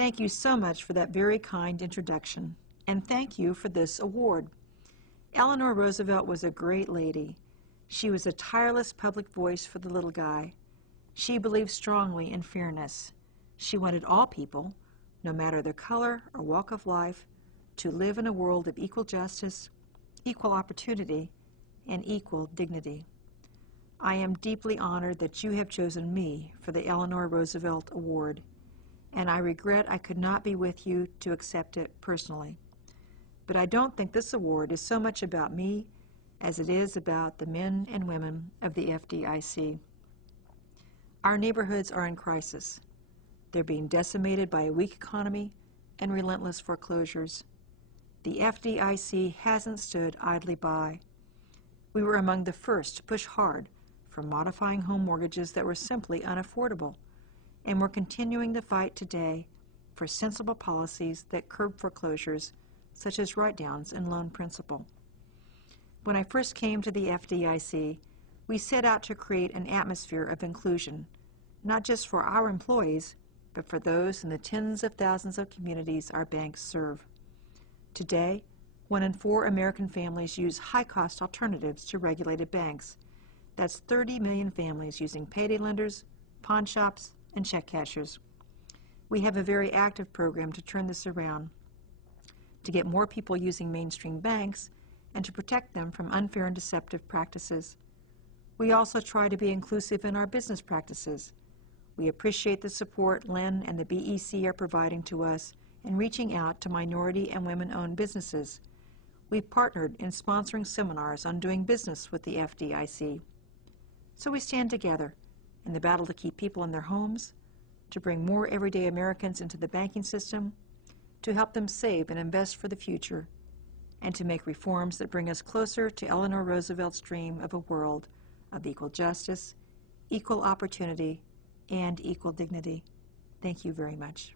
Thank you so much for that very kind introduction, and thank you for this award. Eleanor Roosevelt was a great lady. She was a tireless public voice for the little guy. She believed strongly in fairness. She wanted all people, no matter their color or walk of life, to live in a world of equal justice, equal opportunity, and equal dignity. I am deeply honored that you have chosen me for the Eleanor Roosevelt Award, and I regret I could not be with you to accept it personally. But I don't think this award is so much about me as it is about the men and women of the FDIC. Our neighborhoods are in crisis. They're being decimated by a weak economy and relentless foreclosures. The FDIC hasn't stood idly by. We were among the first to push hard for modifying home mortgages that were simply unaffordable, and we're continuing the fight today for sensible policies that curb foreclosures, such as write-downs and loan principal. When I first came to the FDIC, we set out to create an atmosphere of inclusion, not just for our employees, but for those in the tens of thousands of communities our banks serve. Today, 1 in 4 American families use high-cost alternatives to regulated banks. That's 30 million families using payday lenders, pawn shops, and check cashers. We have a very active program to turn this around, to get more people using mainstream banks, and to protect them from unfair and deceptive practices. We also try to be inclusive in our business practices. We appreciate the support Len and the BEC are providing to us in reaching out to minority and women-owned businesses. We've partnered in sponsoring seminars on doing business with the FDIC. So we stand together in the battle to keep people in their homes, to bring more everyday Americans into the banking system, to help them save and invest for the future, and to make reforms that bring us closer to Eleanor Roosevelt's dream of a world of equal justice, equal opportunity, and equal dignity. Thank you very much.